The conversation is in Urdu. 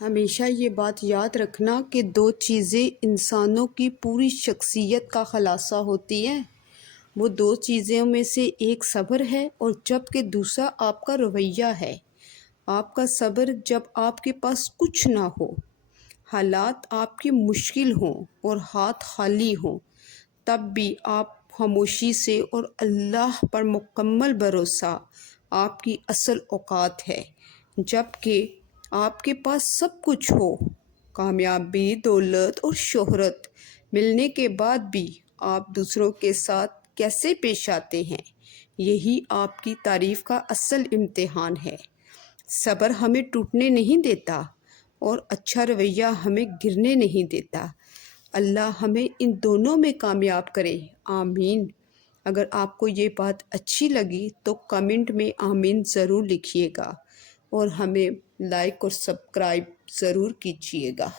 ہمیشہ یہ بات یاد رکھنا کہ دو چیزیں انسانوں کی پوری شخصیت کا خلاصہ ہوتی ہیں۔ وہ دو چیزوں میں سے ایک صبر ہے اور جبکہ دوسرا آپ کا رویہ ہے۔ آپ کا صبر جب آپ کے پاس کچھ نہ ہو، حالات آپ کی مشکل ہوں اور ہاتھ خالی ہوں، تب بھی آپ خاموشی سے اور اللہ پر مکمل بھروسہ آپ کی اصل اوقات ہے۔ جبکہ آپ کے پاس سب کچھ ہو، کامیابی، دولت اور شہرت ملنے کے بعد بھی آپ دوسروں کے ساتھ کیسے پیش آتے ہیں، یہی آپ کی تعریف کا اصل امتحان ہے۔ صبر ہمیں ٹوٹنے نہیں دیتا اور اچھا رویہ ہمیں گرنے نہیں دیتا۔ اللہ ہمیں ان دونوں میں کامیاب کرے، آمین۔ اگر آپ کو یہ بات اچھی لگی تو کمنٹ میں آمین ضرور لکھیے گا اور ہمیں لائک اور سبسکرائب ضرور کیجیے گا۔